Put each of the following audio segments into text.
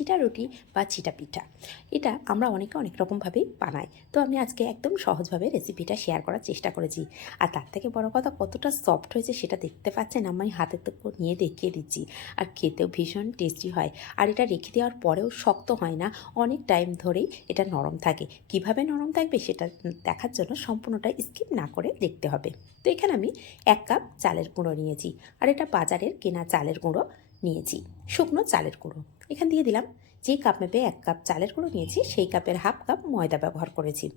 চিটা রুটি বা চিটা পিঠা। এটা আমরা অনেকে অনেক রকমভাবেই বানাই। তো আমি আজকে একদম সহজভাবে রেসিপিটা শেয়ার করার চেষ্টা করেছি। আর তার থেকে বড় কথা, কতটা সফট হয়েছে সেটা দেখতে পাচ্ছেন আমি হাতের তো নিয়ে দেখিয়ে দিচ্ছি। আর খেতেও ভীষণ টেস্টি হয়। আর এটা রেখে দেওয়ার পরেও শক্ত হয় না। অনেক টাইম ধরেই এটা নরম থাকে। কীভাবে নরম থাকবে সেটা দেখার জন্য সম্পূর্ণটা স্কিপ না করে দেখতে হবে। তো এখানে আমি এক কাপ চালের গুঁড়ো নিয়েছি। আর এটা বাজারের কেনা চালের গুঁড়ো নিয়েছি। শুকনো চালের গুঁড়ো। এখান দিয়ে দিলাম। যে কাপ মেপে এক কাপ চালের গুঁড়ো নিয়েছি, সেই কাপের হাফ কাপ ময়দা ব্যবহার করেছি।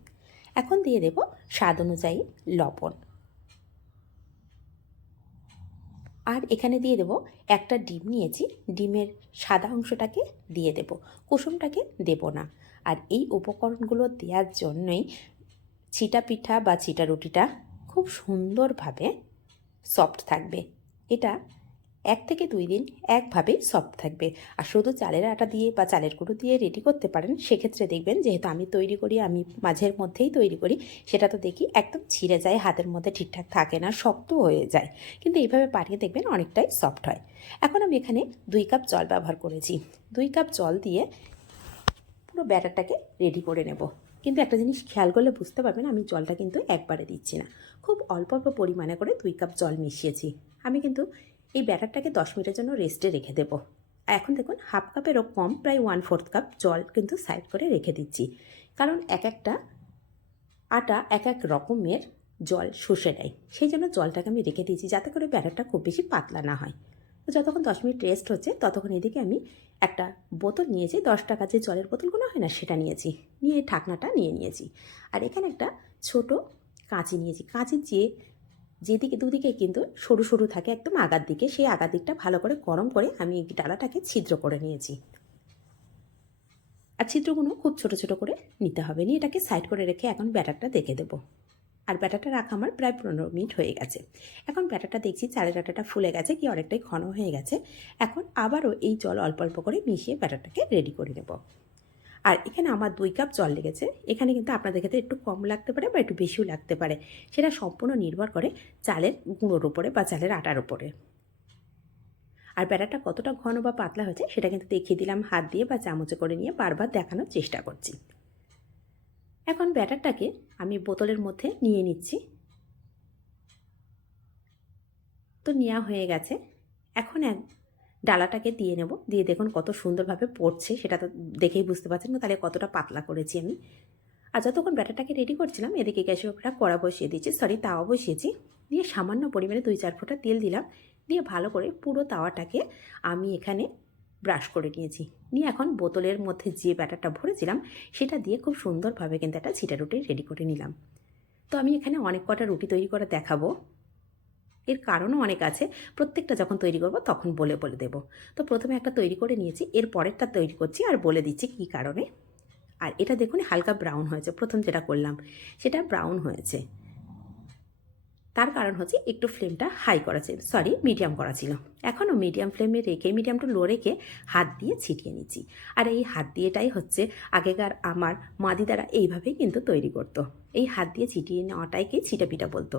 এখন দিয়ে দেব স্বাদ অনুযায়ী লবণ। আর এখানে দিয়ে দেব একটা ডিম নিয়েছি, ডিমের সাদা অংশটাকে দিয়ে দেব। কুসুমটাকে দেব না। আর এই উপকরণগুলো দেওয়ার জন্যই চিটা পিঠা বা চিটা রুটিটা খুব সুন্দরভাবে সফট থাকবে। এটা এক থেকে দুই দিন একভাবেই সফট থাকবে। আর শুধু চালের আটা দিয়ে বা চালের গুঁড়ো দিয়ে রেডি করতে পারেন, সেক্ষেত্রে দেখবেন যেহেতু আমি তৈরি করি, আমি মাঝের মধ্যেই তৈরি করি, সেটা তো দেখি একদম ছিঁড়ে যায়, হাতের মধ্যে ঠিকঠাক থাকে না, শক্ত হয়ে যায়। কিন্তু এইভাবে পাঠিয়ে দেখবেন অনেকটাই সফট হয়। এখন আমি এখানে দুই কাপ জল ব্যবহার করেছি। দুই কাপ জল দিয়ে পুরো ব্যাটারটাকে রেডি করে নেব। কিন্তু একটা জিনিস খেয়াল করলে বুঝতে পারবেন, আমি জলটা কিন্তু একবারে দিচ্ছি না। খুব অল্প অল্প পরিমাণে করে দুই কাপ জল মিশিয়েছি। আমি কিন্তু এই ব্যাটারটাকে দশ মিনিটের জন্য রেস্টে রেখে দেবো। এখন দেখুন হাফ কাপেরও কম, প্রায় ওয়ান ফোর্থ কাপ জল কিন্তু সাইড করে রেখে দিচ্ছি। কারণ এক একটা আটা এক এক রকমের জল শুষে নেয়। সেই জন্য জলটাকে আমি রেখে দিয়েছি, যাতে করে ব্যাটারটা খুব বেশি পাতলা না হয়। তো যতক্ষণ দশ মিনিট রেস্ট হচ্ছে, ততক্ষণ এদিকে আমি একটা বোতল নিয়েছি, দশ টাকা যে জলের বোতলগুলো হয় না, সেটা নিয়েছি। নিয়ে ঢাকনাটা নিয়ে নিয়েছি। আর এখানে একটা ছোট কাঁচি নিয়েছি। কাঁচির যে যেদিকে দুদিকে কিন্তু সরু সরু থাকে একদম আগার দিকে, সেই আগার দিকটা ভালো করে গরম করে আমি ডালাটাকে ছিদ্র করে নিয়েছি। আর ছিদ্রগুলো খুব ছোট ছোট করে নিতে হবে। নিয়ে এটাকে সাইড করে রেখে এখন ব্যাটারটা দেখে দেবো। আর ব্যাটারটা রাখা আমার প্রায় পনেরো মিনিট হয়ে গেছে। এখন ব্যাটারটা দেখছি চালের আটাটা ফুলে গেছে কি অনেকটাই ঘন হয়ে গেছে। এখন আবারও এই জল অল্প অল্প করে মিশিয়ে ব্যাটারটাকে রেডি করে নেব। আর এখানে আমার দুই কাপ জল লেগেছে। এখানে কিন্তু আপনাদের ক্ষেত্রে একটু কম লাগতে পারে বা একটু বেশিও লাগতে পারে। সেটা সম্পূর্ণ নির্ভর করে চালের গুঁড়োর উপরে বা চালের আটার উপরে। আর ব্যাটারটা কতটা ঘন বা পাতলা হয়েছে সেটা কিন্তু দেখিয়ে দিলাম হাত দিয়ে বা চামচে করে নিয়ে বারবার দেখানোর চেষ্টা করছি। এখন ব্যাটারটাকে আমি বোতলের মধ্যে নিয়ে নিচ্ছি। তো নেওয়া হয়ে গেছে। এখন এক ডালাটাকে দিয়ে নেব। দিয়ে দেখুন কত সুন্দরভাবে পড়ছে, সেটা তো দেখেই বুঝতে পারছেন না তাহলে কতটা পাতলা করেছি আমি। আর যতক্ষণ ব্যাটারটাকে রেডি করছিলাম, এদিকে গ্যাসের উপরটা কড়া বসিয়ে দিয়েছি সরি তাওয়া বসিয়েছি। দিয়ে সামান্য পরিমাণে দুই চার ফোঁটা তেল দিলাম। দিয়ে ভালো করে পুরো তাওয়াটাকে আমি এখানে ব্রাশ করে নিয়েছি। নিয়ে এখন বোতলের মধ্যে যে ব্যাটারটা ভরেছিলাম, সেটা দিয়ে খুব সুন্দরভাবে কিন্তু একটা ছিটা রুটি রেডি করে নিলাম। তো আমি এখানে অনেক কটা রুটি তৈরি করে দেখাবো। এর কারণও অনেক আছে। প্রত্যেকটা যখন তৈরি করব তখন বলে বলে দেব। তো প্রথমে একটা তৈরি করে নিয়েছি, এর পরেরটা তৈরি করছি আর বলে দিচ্ছি কী কারণে। আর এটা দেখুন হালকা ব্রাউন হয়েছে, প্রথম যেটা করলাম সেটা ব্রাউন হয়েছে। তার কারণ হচ্ছে একটু ফ্লেমটা হাই করা ছিল সরি মিডিয়াম করা ছিল। এখনও মিডিয়াম ফ্লেমে রেখে মিডিয়াম টু লো রেখে হাত দিয়ে ছিটিয়ে নিচ্ছি। আর এই হাত দিয়েটাই হচ্ছে আগেকার আমার মাদিদারা এইভাবেই কিন্তু তৈরি করতো। এই হাত দিয়ে ছিটিয়ে নেওয়াটাইকে ছিটাপিটা বলতো।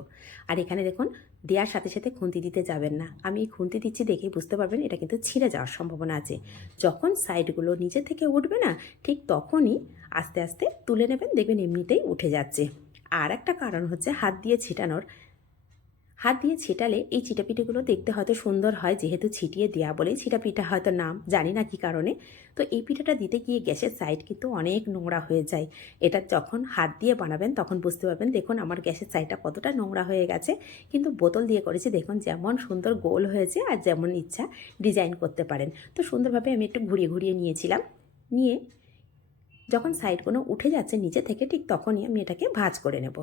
আর এখানে দেখুন দেওয়ার সাথে সাথে খুন্তি দিতে যাবেন না। আমি এই খুন্তি দিচ্ছি দেখে বুঝতে পারবেন, এটা কিন্তু ছিঁড়ে যাওয়ার সম্ভাবনা আছে। যখন সাইডগুলো নিজে থেকে উঠবে না, ঠিক তখনই আস্তে আস্তে তুলে নেবেন, দেখবেন এমনিতেই উঠে যাচ্ছে। আর একটা কারণ হচ্ছে হাত দিয়ে ছিটানোর। হাত দিয়ে ছিটালে এই চিটাপিঠাগুলো দেখতে হয়তো সুন্দর হয়, যেহেতু ছিটিয়ে দেওয়া বলে চিটাপিঠা হয়তো নাম, জানি না কি কারণে। তো এই পিঠাটা দিতে গিয়ে গ্যাসের সাইড কিন্তু অনেক নোংরা হয়ে যায়। এটা যখন হাত দিয়ে বানাবেন তখন বুঝতে পারবেন, দেখুন আমার গ্যাসের সাইডটা কতটা নোংরা হয়ে গেছে। কিন্তু বোতল দিয়ে করেছি, দেখুন যেমন সুন্দর গোল হয়েছে আর যেমন ইচ্ছা ডিজাইন করতে পারেন। তো সুন্দরভাবে আমি একটু ঘুরিয়ে ঘুরিয়ে নিয়েছিলাম। নিয়ে যখন সাইডগুলো উঠে যাচ্ছে নিচে থেকে, ঠিক তখনই আমি এটাকে ভাজ করে নেব।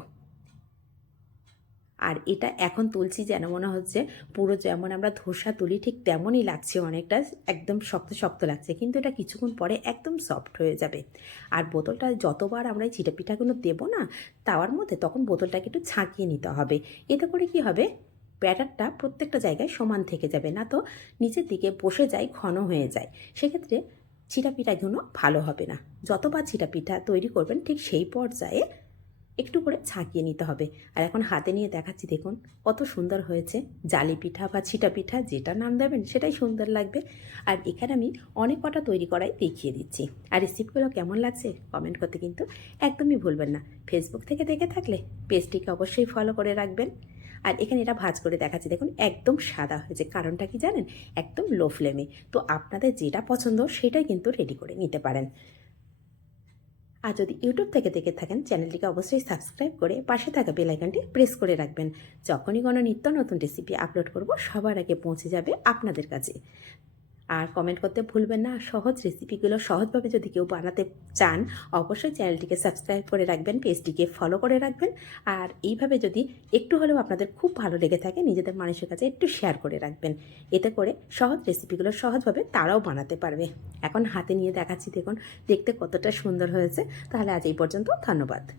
আর এটা এখন তুলছি যেন মনে হচ্ছে পুরো যেমন আমরা ধোসা তুলি, ঠিক তেমনই লাগছে অনেকটা, একদম শক্ত শক্ত লাগছে। কিন্তু এটা কিছুক্ষণ পরে একদম সফট হয়ে যাবে। আর বোতলটা যতবার আমরা এই চিটা পিঠাগুলো দেবো না, তাওয়ার মধ্যে তখন বোতলটাকে একটু ছাঁকিয়ে নিতে হবে। এতে করে কি হবে? ব্যাটারটা প্রত্যেকটা জায়গায় সমান থেকে যাবে, না তো নিচের দিকে বসে যায়, ঘন হয়ে যায়। সেক্ষেত্রে চিটা পিঠাগুলো ভালো হবে না। যতবার চিটা পিঠা তৈরি করবেন, ঠিক সেই পর্যায়ে একটু করে ছাঁকিয়ে নিতে হবে। আর এখন হাতে নিয়ে দেখাচ্ছি, দেখুন কত সুন্দর হয়েছে। জালি পিঠা বা ছিটা পিঠা, যেটা নাম দেবেন সেটাই সুন্দর লাগবে। আর এখানে আমি অনেক কটা তৈরি করাই দেখিয়ে দিচ্ছি। আর রেসিপিগুলো কেমন লাগছে কমেন্ট করতে কিন্তু একদমই ভুলবেন না। ফেসবুক থেকে দেখে থাকলে পেজটিকে অবশ্যই ফলো করে রাখবেন। আর এখানে এটা ভাজ করে দেখাচ্ছি, দেখুন একদম সাদা হয়েছে। কারণটা কি জানেন? একদম লো ফ্লেমে তো আপনাদের যেটা পছন্দ সেটাই কিন্তু রেডি করে নিতে পারেন। আর যদি ইউটিউব থেকে দেখে থাকেন, চ্যানেলটিকে অবশ্যই সাবস্ক্রাইব করে পাশে থাকা বেলাইকানটি প্রেস করে রাখবেন। যখনই কোনো নিত্য নতুন রেসিপি আপলোড করব, সবার আগে পৌঁছে যাবে আপনাদের কাছে। আর কমেন্ট করতে ভুলবেন না। সহজ রেসিপিগুলো সহজভাবে যদি কেউ বানাতে চান, অবশ্যই চ্যানেলটিকে সাবস্ক্রাইব করে রাখবেন পেজটিকে ফলো করে রাখবেন। আর এইভাবে যদি একটু হলেও আপনাদের খুব ভালো লেগে থাকে, নিজেদের মানুষের কাছে একটু শেয়ার করে রাখবেন। এতে করে সহজ রেসিপিগুলো সহজভাবে তারাও বানাতে পারবে। এখন হাতে নিয়ে দেখাচ্ছি, দেখুন, দেখতে কতটা সুন্দর হয়েছে। তাহলে আজ এই পর্যন্ত, ধন্যবাদ।